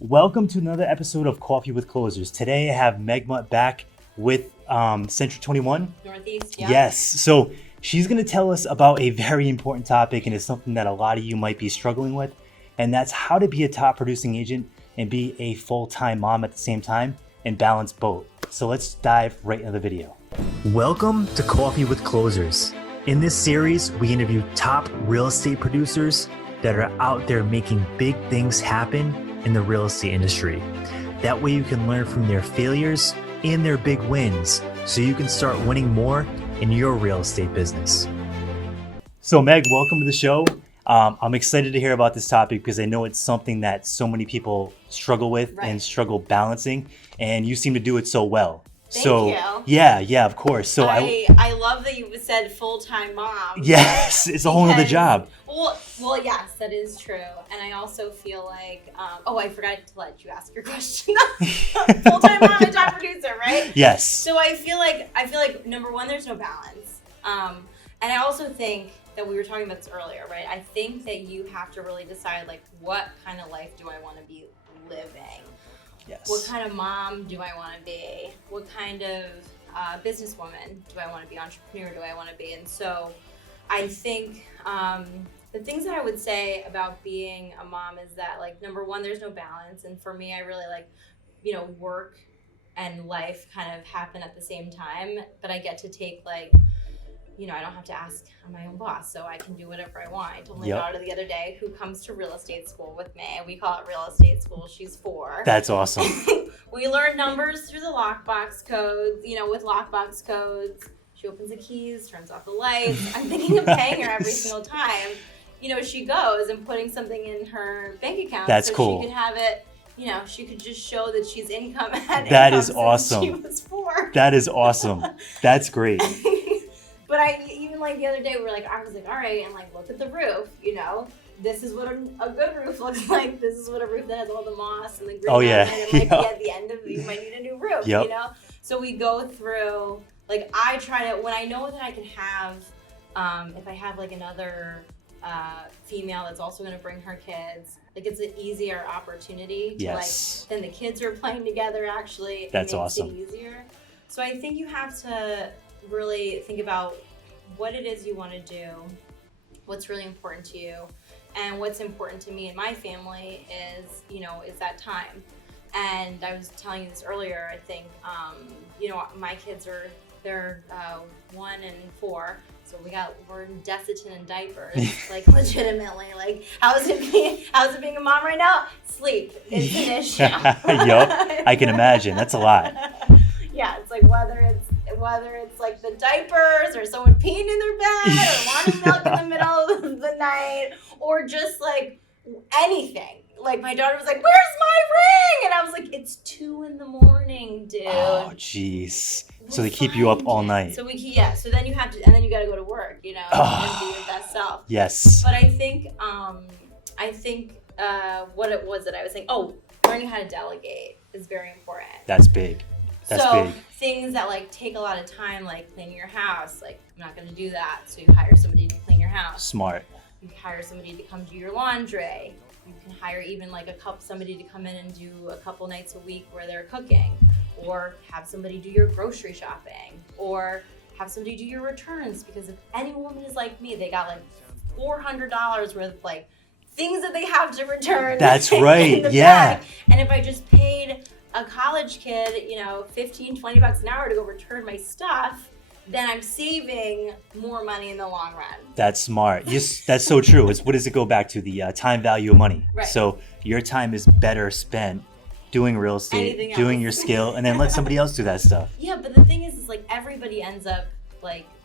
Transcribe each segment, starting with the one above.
Welcome to another episode of Coffee with Closers. Today I have Meg Mut back with Century 21. Northeast, yeah. Yes, so she's going to tell us about a very important topic, and it's something that a lot of you might be struggling with, and that's how to be a top producing agent and be a full-time mom at the same time and balance both. So let's dive right into the video. Welcome to Coffee with Closers. In this series, we interview top real estate producers that are out there making big things happen in the real estate industry. That way you can learn from their failures and their big wins so you can start winning more in your real estate business. So Meg, welcome to the show. I'm excited to hear about this topic because I know it's something that so many people struggle with and struggle balancing, and you seem to do it so well. Thank you. Yeah, of course. So I love that you said full-time mom. Yes, it's a whole nother job. Well, yes, that is true. And I also feel like, I forgot to let you ask your question. Full-time mom and top producer, right? Yes. So I feel like number one, there's no balance. And I also think that we were talking about this earlier, right? I think that you have to really decide, like, what kind of life do I want to be living? Yes. What kind of mom do I want to be? What kind of businesswoman do I want to be? Entrepreneur do I want to be? And so I think the things that I would say about being a mom is that, like, number one, there's no balance. And for me, I really like, work and life kind of happen at the same time. But I get to take, like, I don't have to ask my own boss, so I can do whatever I want. I told my daughter the other day, who comes to real estate school with me. We call it real estate school. She's 4. That's awesome. We learn numbers through the lockbox codes, with lockbox codes. She opens the keys, turns off the lights. I'm thinking of paying her every single time, she goes and putting something in her bank account. That's so cool. She could have it, she could just show that she's income. That is awesome. She was 4. That is awesome. That's great. But the other day, I was like, all right, and look at the roof, this is what a good roof looks like. This is what a roof that has all the moss and the green. Oh, yeah. And at the end of it, you might need a new roof, So we go through, I try to, when I know that I can have, if I have another female that's also going to bring her kids, it's an easier opportunity to then the kids are playing together, actually. That's it makes awesome. it easier. So I think you have to really think about what it is you want to do, what's really important to you, and what's important to me and my family is, is that time. And I was telling you this earlier, I think, my kids they're 1 and 4, so we're destitute in diapers, legitimately. How's it being a mom right now? Sleep. It's an issue. Yup, I can imagine. That's a lot. Yeah, it's whether it's the diapers or someone peeing in their bed or wanting milk in the middle of the night or just anything. My daughter was like, "Where's my ring?" And I was like, "It's 2 a.m, dude." Oh, jeez. So they keep you up all night. So So then you have to, and then you got to go to work, and be your best self. Yes. But I think what it was that I was saying. Oh, learning how to delegate is very important. That's big. That's big. Things that take a lot of time, like cleaning your house, I'm not going to do that. So you hire somebody to clean your house. Smart. You hire somebody to come do your laundry. You can hire even somebody to come in and do a couple nights a week where they're cooking, or have somebody do your grocery shopping, or have somebody do your returns. Because if any woman is like me, they got $400 worth of things that they have to return. That's right. Yeah. Bag. And if I just paid a college kid, $15-20 an hour to go return my stuff, then I'm saving more money in the long run. That's smart. Yes, that's so true. What does it go back to? The time value of money. Right. So your time is better spent doing real estate, doing your skill, and then let somebody else do that stuff. Yeah, but the thing is everybody ends up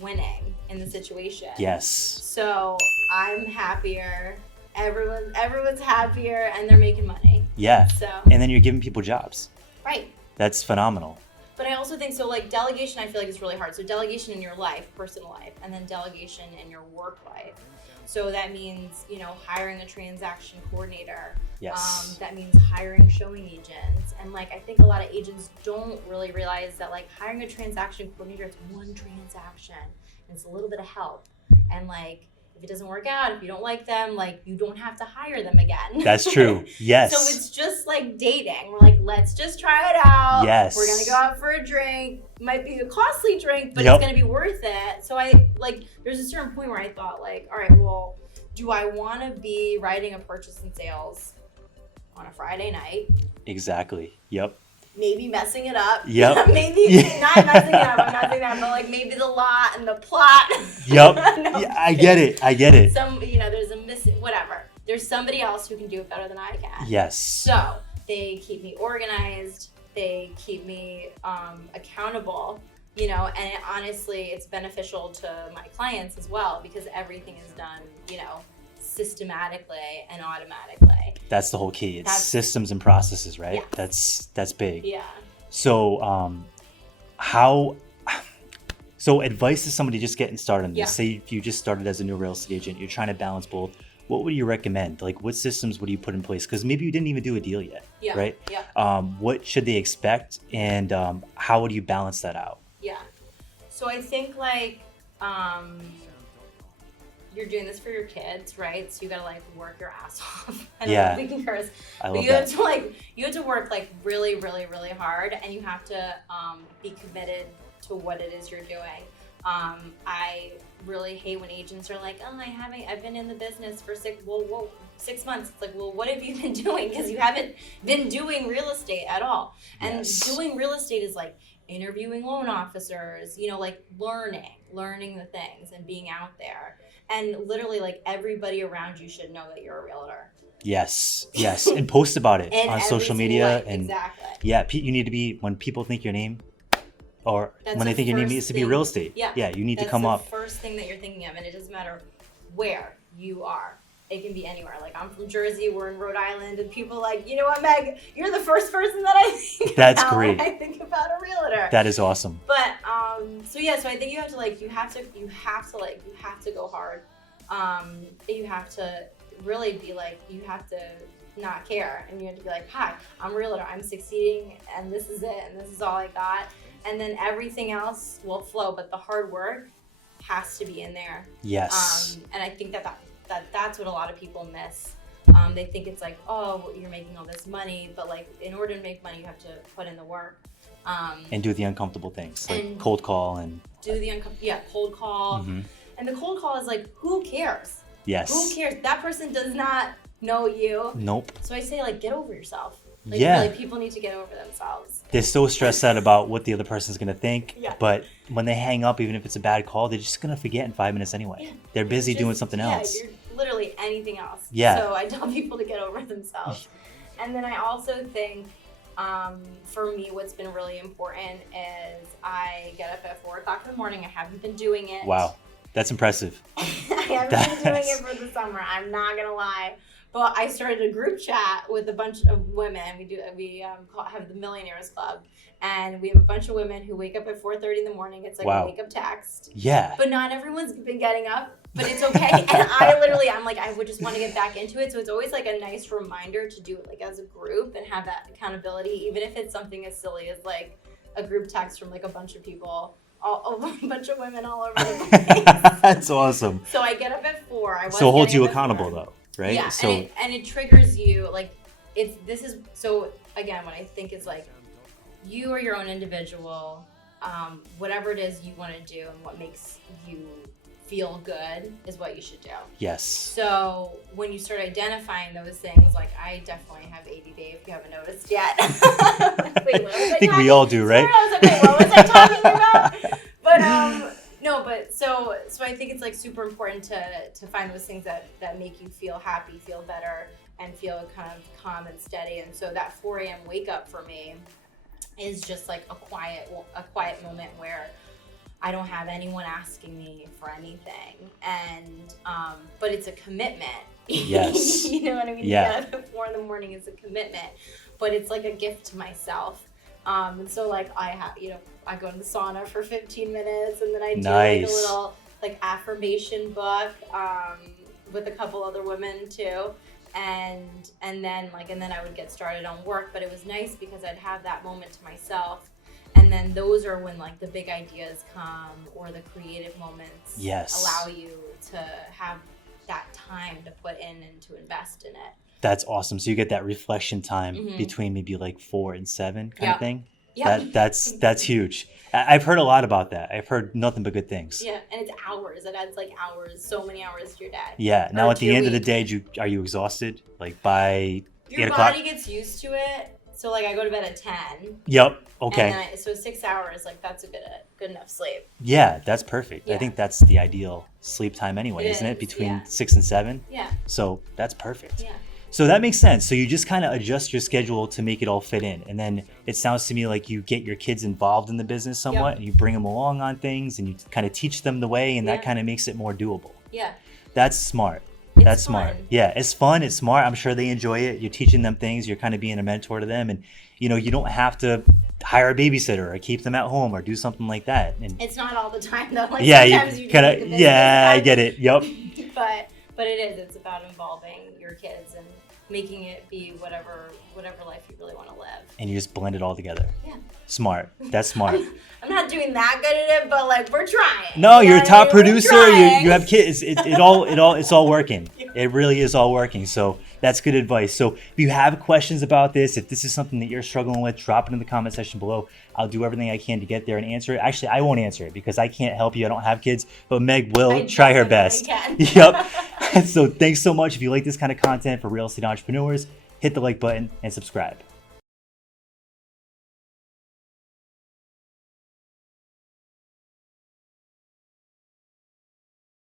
winning in the situation. Yes. So I'm happier. Everyone's happier, and they're making money. Yeah. So. And then you're giving people jobs. Right. That's phenomenal. But I also think delegation, I feel is really hard. So delegation in your life, personal life, and then delegation in your work life. So that means, hiring a transaction coordinator. Yes. That means hiring showing agents. And I think a lot of agents don't really realize that hiring a transaction coordinator, it's one transaction and it's a little bit of help. And if it doesn't work out, if you don't like them, like you don't have to hire them again. That's true. Yes. So it's just like dating. We're like, let's just try it out. Yes. We're gonna go out for a drink. Might be a costly drink, but Yep. it's gonna be worth it. So I like, there's a certain point where I thought like, all right, well, do I want to be writing a purchase and sales on a Friday night? Exactly. Yep. Maybe messing it up. Yep. Maybe not messing it up. I'm not saying that, but like maybe the lot and the plot. Yep. No, Yeah, I get it. I get it. Some, there's a whatever. There's somebody else who can do it better than I can. Yes. So they keep me organized. They keep me accountable. And honestly, it's beneficial to my clients as well because everything is done, systematically and automatically. That's the whole key. It's systems and processes, right? Yeah. That's big. Yeah. So, so advice to somebody just getting started on this. Yeah. Say if you just started as a new real estate agent, you're trying to balance both. What would you recommend? Like, what systems would you put in place? Because maybe you didn't even do a deal yet, Yeah. right? Yeah. What should they expect, and how would you balance that out? Yeah. So I think like you're doing this for your kids, right? So you gotta like work your ass off. I don't know if we can curse. I But love you that. have to work like really, really, really hard, and you have to be committed to what it is you're doing. I really hate when agents are like, oh, I've been in the business for 6 months. It's like, well, what have you been doing? Because you haven't been doing real estate at all. And Yes. doing real estate is like interviewing loan officers, like learning the things and being out there. And literally like everybody around you should know that you're a realtor. Yes, and post about it And on every social single media. way, And exactly. yeah, you need to be, when people think your name, or That's when they the think your name first needs to be thing. real estate. Yeah. You need to That's come the up. first thing that you're thinking of, and it doesn't matter where you are. It can be anywhere. Like I'm from Jersey, we're in Rhode Island, and people are like, you know what, Meg, you're the first person that I think That's about great. when I think about a realtor. That is awesome. But so I think you have to go hard. You have to really be like, you have to not care, and you have to be like, hi, I'm a realtor, I'm succeeding, and this is it, and this is all I got, and then everything else will flow, but the hard work has to be in there. Yes. And I think that's what a lot of people miss. They think it's like, oh, you're making all this money, but like in order to make money, you have to put in the work. And do the uncomfortable things, like and cold call and do the cold call. Mhm. And the cold call is like, who cares? Yes. Who cares? That person does not know you. Nope. So I say like, get over yourself. Like, Yeah. really, people need to get over themselves. They're so stressed out about what the other person's gonna think. Yeah. But when they hang up, even if it's a bad call, they're just gonna forget in 5 minutes anyway. Yeah. They're busy Just- doing something else. Yeah, you're literally anything else. Yeah. So I tell people to get over themselves. And then I also think, for me, what's been really important is I get up at 4 o'clock in the morning. I haven't been doing it. Wow. That's impressive. I haven't been doing it for the summer. I'm not gonna lie. But I started a group chat with a bunch of women. We have the Millionaires Club, and we have a bunch of women who wake up at 4:30 in the morning. It's like Wow. a wake up text. Yeah. But not everyone's been getting up. But it's okay. And I'm like, I would just want to get back into it. So it's always like a nice reminder to do it like as a group and have that accountability, even if it's something as silly as like a group text from like a bunch of people. A bunch of women all over the place. That's awesome. So I get up at 4. So it holds getting you up at accountable 4. though, right? Yeah, So and it triggers you. Like so again, what I think is like, you are your own individual. Whatever it is you want to do and what makes you feel good is what you should do. yes. So when you start identifying those things, like I definitely have ADD if you haven't noticed yet. Wait, what was I think we talking- all do, right? Sorry, I was like, wait, what was I talking about? But no, but so I think it's like super important to find those things that make you feel happy, feel better, and feel kind of calm and steady. And so that 4 a.m. wake up for me is just like a quiet moment where I don't have anyone asking me for anything, and but it's a commitment. Yes. You know what I mean? Yeah. To get up at 4 in the morning is a commitment, but it's like a gift to myself. And so like I go in the sauna for 15 minutes, and then I do like a Nice. little like affirmation book with a couple other women too. And then I would get started on work, but it was nice because I'd have that moment to myself. And then those are when like the big ideas come or the creative moments allow you to have that time to put in and to invest in it. That's awesome. So you get that reflection time between maybe like 4 and 7 kind of thing. Yeah. That's huge. I've heard a lot about that. I've heard nothing but good things. Yeah, and it's hours. It adds like hours, so many hours to your day. Yeah. Now at the end of the day, are you exhausted? Like by your 8 o'clock? Body gets used to it. So like I go to bed at 10. Yep. Okay. And then so 6 hours, like that's a good enough sleep. Yeah, that's perfect. I think that's the ideal sleep time anyway, isn't it? Between 6 and 7. Yeah. So that's perfect. Yeah. So that makes sense. So you just kind of adjust your schedule to make it all fit in. And then it sounds to me like you get your kids involved in the business somewhat and you bring them along on things and you kind of teach them the way and that kind of makes it more doable. Yeah. That's smart. That's smart. Yeah, it's fun. It's smart. I'm sure they enjoy it. You're teaching them things. You're kind of being a mentor to them. And, you know, you don't have to hire a babysitter or keep them at home or do something like that. And it's not all the time though. Like yeah, sometimes you kind of, I get it. Yep. But it is. It's about involving your kids and making it be whatever life you really want to live. And you just blend it all together. Yeah. Smart. That's smart. I'm not doing that good at it, but like we're trying. No, you're a top producer. You have kids. It's all working. It really is all working. So that's good advice. So if you have questions about this, if this is something that you're struggling with, drop it in the comment section below. I'll do everything I can to get there and answer it. Actually, I won't answer it because I can't help you. I don't have kids, but Meg will try her best. Yep. So thanks so much. If you like this kind of content for real estate entrepreneurs, hit the like button and subscribe.